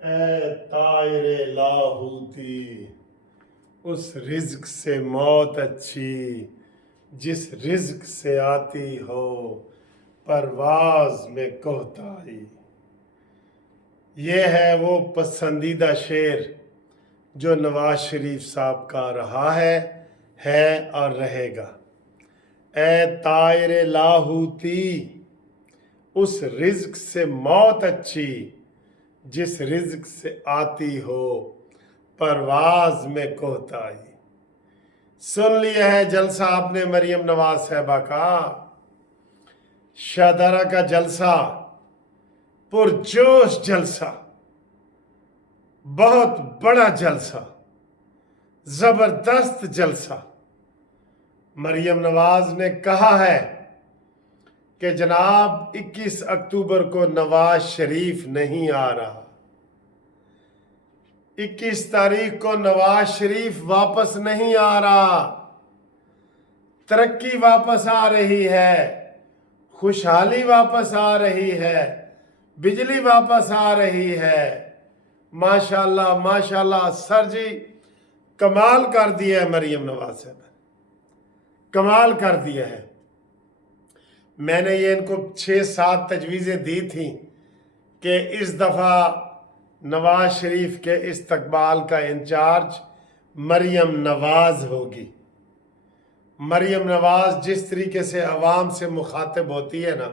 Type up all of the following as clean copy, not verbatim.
اے طائر لاہوتی، اس رزق سے موت اچھی جس رزق سے آتی ہو پرواز میں کوتاہی۔ یہ ہے وہ پسندیدہ شعر جو نواز شریف صاحب کا رہا ہے اور رہے گا۔ اے طائر لاہوتی، اس رزق سے موت اچھی جس رزق سے آتی ہو پرواز میں کوتاہی۔ سن لیا ہے جلسہ آپ نے مریم نواز صاحبہ کا، شاہدرہ کا جلسہ، پرجوش جلسہ، بہت بڑا جلسہ، زبردست جلسہ۔ مریم نواز نے کہا ہے کہ جناب 21 اکتوبر کو نواز شریف نہیں آ رہا، 21 تاریخ کو نواز شریف واپس نہیں آ رہا، ترقی واپس آ رہی ہے، خوشحالی واپس آ رہی ہے، بجلی واپس آ رہی ہے۔ ماشاءاللہ ماشاءاللہ سر جی کمال کر دیا ہے مریم نواز صاحب، کمال کر دیا ہے۔ میں نے یہ ان کو 6-7 تجویزیں دی تھیں کہ اس دفعہ نواز شریف کے استقبال کا انچارج مریم نواز ہوگی۔ مریم نواز جس طریقے سے عوام سے مخاطب ہوتی ہے نا،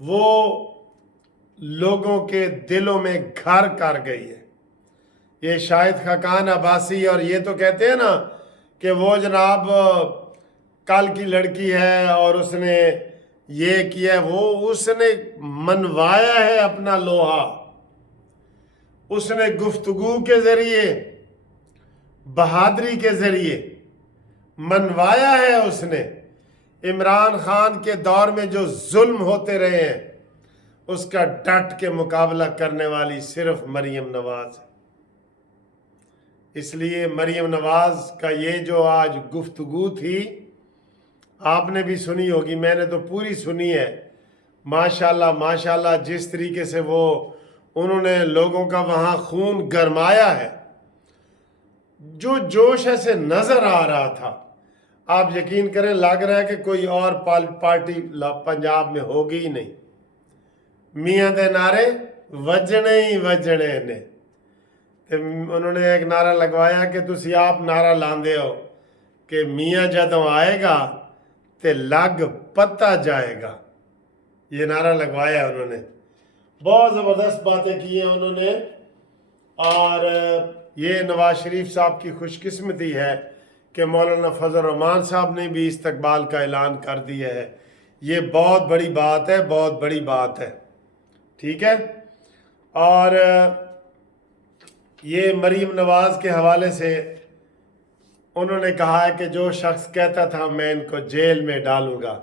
وہ لوگوں کے دلوں میں گھر کر گئی ہے۔ یہ شاہد خاقان عباسی اور یہ تو کہتے ہیں نا کہ وہ جناب کل کی لڑکی ہے اور اس نے یہ کیا، وہ اس نے منوایا ہے اپنا لوہا، اس نے گفتگو کے ذریعے، بہادری کے ذریعے منوایا ہے۔ اس نے عمران خان کے دور میں جو ظلم ہوتے رہے ہیں اس کا ڈٹ کے مقابلہ کرنے والی صرف مریم نواز ہے۔ اس لیے مریم نواز کا یہ جو آج گفتگو تھی آپ نے بھی سنی ہوگی، میں نے تو پوری سنی ہے۔ ماشاءاللہ ماشاءاللہ جس طریقے سے انہوں نے لوگوں کا وہاں خون گرمایا ہے، جو جوش ایسے نظر آ رہا تھا، آپ یقین کریں لگ رہا ہے کہ کوئی اور پارٹی پنجاب میں ہوگی ہی نہیں۔ میاں دے نعرے وجنے ہی وجنے نے۔ انہوں نے ایک نعرہ لگوایا کہ تسی آپ نعرہ لاندے ہو کہ میاں جدوں آئے گا تے لگ پتہ جائے گا۔ یہ نعرہ لگوایا انہوں نے، بہت زبردست باتیں کی ہیں انہوں نے۔ اور یہ نواز شریف صاحب کی خوش قسمتی ہے کہ مولانا فضل الرحمان صاحب نے بھی استقبال کا اعلان کر دیا ہے۔ یہ بہت بڑی بات ہے، بہت بڑی بات ہے، ٹھیک ہے۔ اور یہ مریم نواز کے حوالے سے انہوں نے کہا ہے کہ جو شخص کہتا تھا میں ان کو جیل میں ڈالوں گا،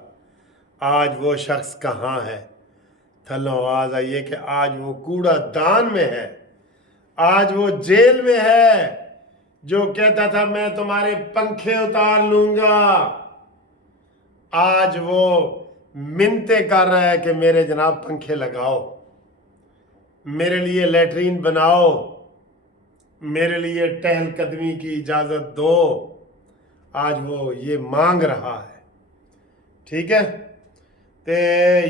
آج وہ شخص کہاں ہے؟ تھلو آواز آئیے کہ آج وہ کوڑا دان میں ہے، آج وہ جیل میں ہے۔ جو کہتا تھا میں تمہارے پنکھے اتار لوں گا، آج وہ منتیں کر رہا ہے کہ میرے جناب پنکھے لگاؤ، میرے لیے لیٹرین بناؤ، میرے لیے ٹہل قدمی کی اجازت دو۔ آج وہ یہ مانگ رہا ہے، ٹھیک ہے۔ تو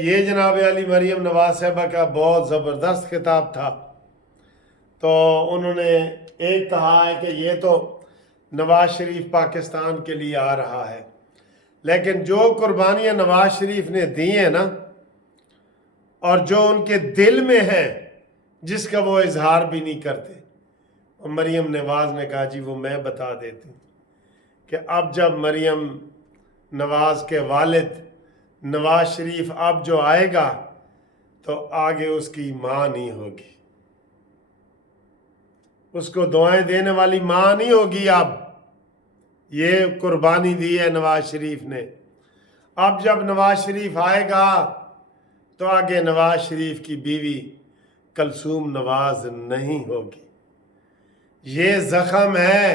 یہ جناب علی مریم نواز صاحبہ کا بہت زبردست خطاب تھا۔ تو انہوں نے ایک کہا ہے کہ یہ تو نواز شریف پاکستان کے لیے آ رہا ہے، لیکن جو قربانیاں نواز شریف نے دی ہیں نا، اور جو ان کے دل میں ہے جس کا وہ اظہار بھی نہیں کرتے، اور مریم نواز نے کہا جی وہ میں بتا دیتی ہوں کہ اب جب مریم نواز کے والد نواز شریف اب جو آئے گا تو آگے اس کی ماں نہیں ہوگی، اس کو دعائیں دینے والی ماں نہیں ہوگی۔ اب یہ قربانی دی ہے نواز شریف نے۔ اب جب نواز شریف آئے گا تو آگے نواز شریف کی بیوی کلثوم نواز نہیں ہوگی۔ یہ زخم ہے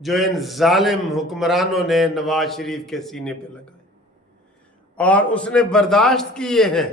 جو ان ظالم حکمرانوں نے نواز شریف کے سینے پہ لگائے اور اس نے برداشت کیے ہیں۔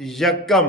1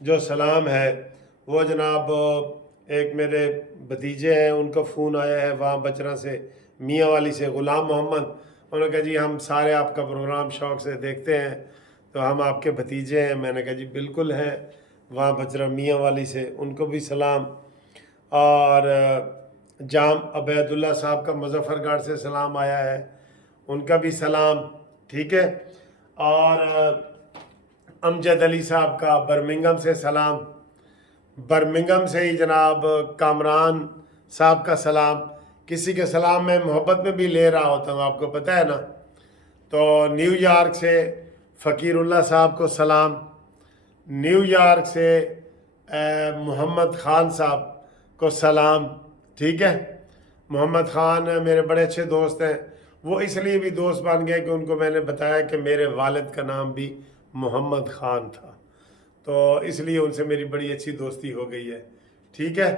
جو سلام ہے وہ جناب ایک میرے بھتیجے ہیں، ان کا فون آیا ہے وہاں بچرا سے، میاں والی سے، غلام محمد. انہوں نے کہا جی ہم سارے آپ کا پروگرام شوق سے دیکھتے ہیں، تو ہم آپ کے بھتیجے ہیں. میں نے کہا جی بالکل ہیں، وہاں بچرا میاں والی سے، ان کو بھی سلام. اور جام عبید اللہ صاحب کا مظفر گڑھ سے سلام آیا ہے، ان کا بھی سلام. ٹھیک ہے. اور امجد علی صاحب کا برمنگم سے سلام. برمنگم سے ہی جناب کامران صاحب کا سلام. کسی کے سلام میں محبت میں بھی لے رہا ہوتا ہوں، آپ کو پتہ ہے نا. تو نیو یارک سے فقیر اللہ صاحب کو سلام. نیو یارک سے محمد خان صاحب کو سلام. ٹھیک ہے. محمد خان میرے بڑے اچھے دوست ہیں، وہ اس لیے بھی دوست بن گئے کہ ان کو میں نے بتایا کہ میرے والد کا نام بھی محمد خان تھا، تو اس لیے ان سے میری بڑی اچھی دوستی ہو گئی ہے. ٹھیک ہے.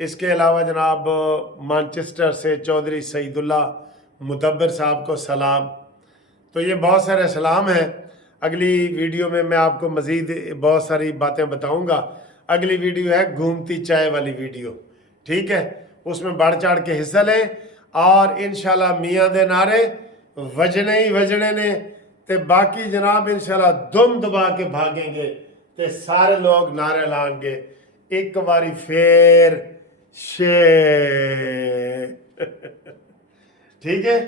اس کے علاوہ جناب مانچسٹر سے چودھری سعید اللہ مدبر صاحب کو سلام. تو یہ بہت سارے سلام ہیں. اگلی ویڈیو میں آپ کو مزید بہت ساری باتیں بتاؤں گا. اگلی ویڈیو ہے گھومتی چائے والی ویڈیو. ٹھیک ہے. اس میں بڑھ چڑھ کے حصہ لیں، اور انشاءاللہ میاں دے نعرے وجنے ہی وجنے نے، تے باقی جناب انشاءاللہ دم دبا کے بھاگیں گے، تے سارے لوگ نعرے لائیں گے ایک باری پھر شیر. ٹھیک ہے.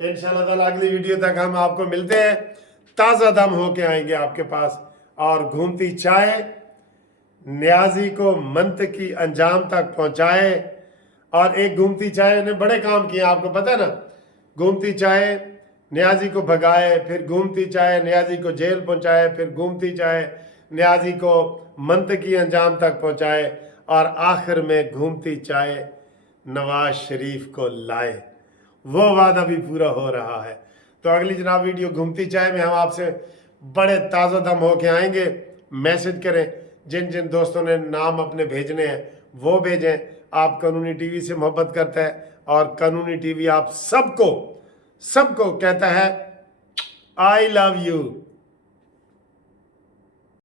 انشاءاللہ تعالیٰ اگلی ویڈیو تک ہم آپ کو ملتے ہیں، تازہ دم ہو کے آئیں گے آپ کے پاس. اور گھومتی چائے نیازی کو منطقی انجام تک پہنچائے. اور ایک گھومتی چائے نے بڑے کام کیے، آپ کو پتہ ہے نا. گھومتی چائے نیازی کو بھگائے، پھر گھومتی چائے نیازی کو جیل پہنچائے، پھر گھومتی چائے نیازی کو منطقی انجام تک پہنچائے، اور آخر میں گھومتی چائے نواز شریف کو لائے. وہ وعدہ بھی پورا ہو رہا ہے. تو اگلی جناب ویڈیو گھومتی چائے میں ہم آپ سے بڑے تازہ دم ہو کے آئیں گے. میسج کریں، جن جن دوستوں نے نام اپنے بھیجنے ہیں وہ بھیجیں. آپ قانونی ٹی وی سے محبت کرتا ہے، اور قانونی ٹی وی آپ سب کو کہتا ہے آئی لو یو.